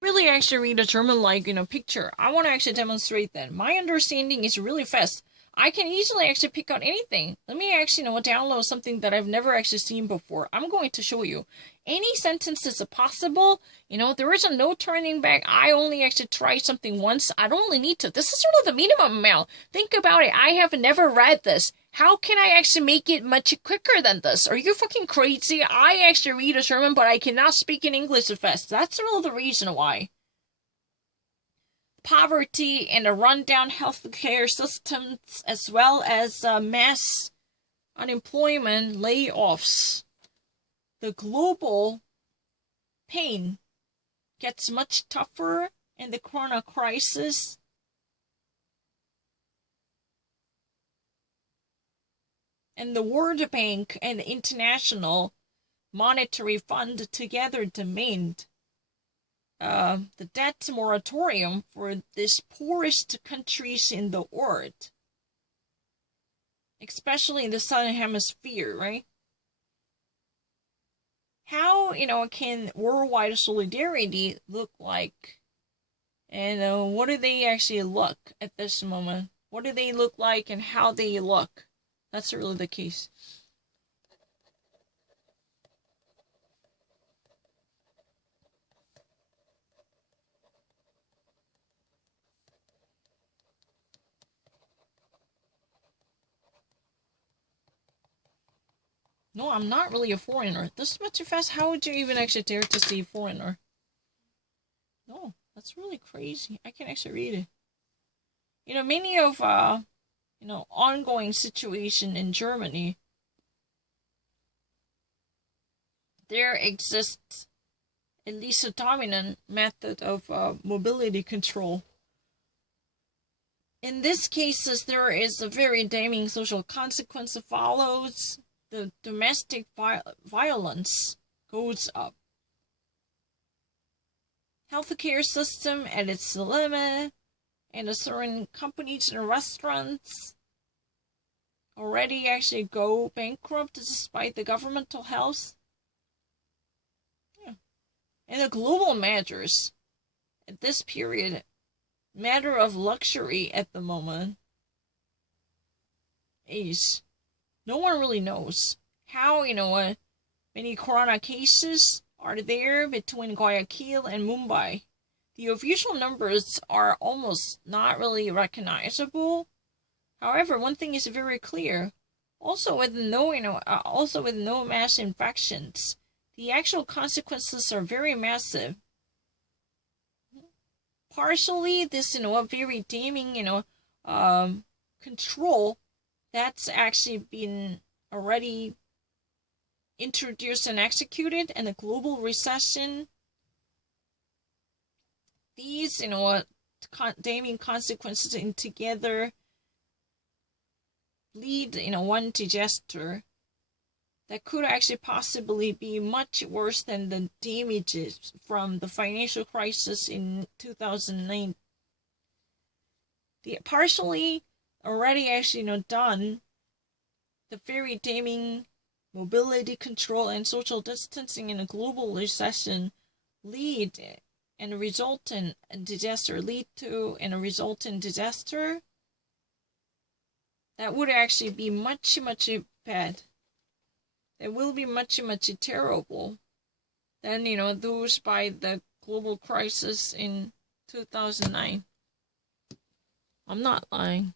Really actually read a German like picture. I want to actually demonstrate that. My understanding is really fast. I can easily actually pick out anything. Let me actually download something that I've never actually seen before. I'm going to show you. Any sentence is possible. There is no turning back. I only actually try something once. I don't only need to. This is sort of the minimum amount. Think about it. I have never read this. How can I actually make it much quicker than this? Are you fucking crazy? I actually read a German, but I cannot speak in English fast. That's really the reason why. Poverty and a rundown healthcare systems, as well as mass unemployment, layoffs. The global pain gets much tougher in the corona crisis. And the World Bank and the International Monetary Fund together demand the debt moratorium for these poorest countries in the world, especially in the southern hemisphere, right? How can worldwide solidarity look like, and what do they actually look at this moment? What do they look like, and how they look? That's really the case. No, I'm not really a foreigner. This much too fast. How would you even actually dare to say foreigner? No, that's really crazy. I can actually read it. Many of ongoing situation in Germany, there exists at least a dominant method of mobility control. In these cases, there is a very damning social consequence that follows. The domestic violence goes up. Healthcare system at its limit, and certain companies and restaurants already actually go bankrupt despite the governmental health. Yeah. And the global measures at this period, matter of luxury at the moment, is no one really knows how, many corona cases are there between Guayaquil and Mumbai. The official numbers are almost not really recognizable. However, one thing is very clear. Also with no mass infections, the actual consequences are very massive. Partially, this a very damning control that's actually been already introduced and executed, and the global recession. These damning consequences in together lead one disaster that could actually possibly be much worse than the damages from the financial crisis in 2009. The partially already actually done, the very damning mobility control and social distancing in a global recession lead and result in disaster that would actually be much bad. It will be much terrible than those by the global crisis in 2009. I'm not lying.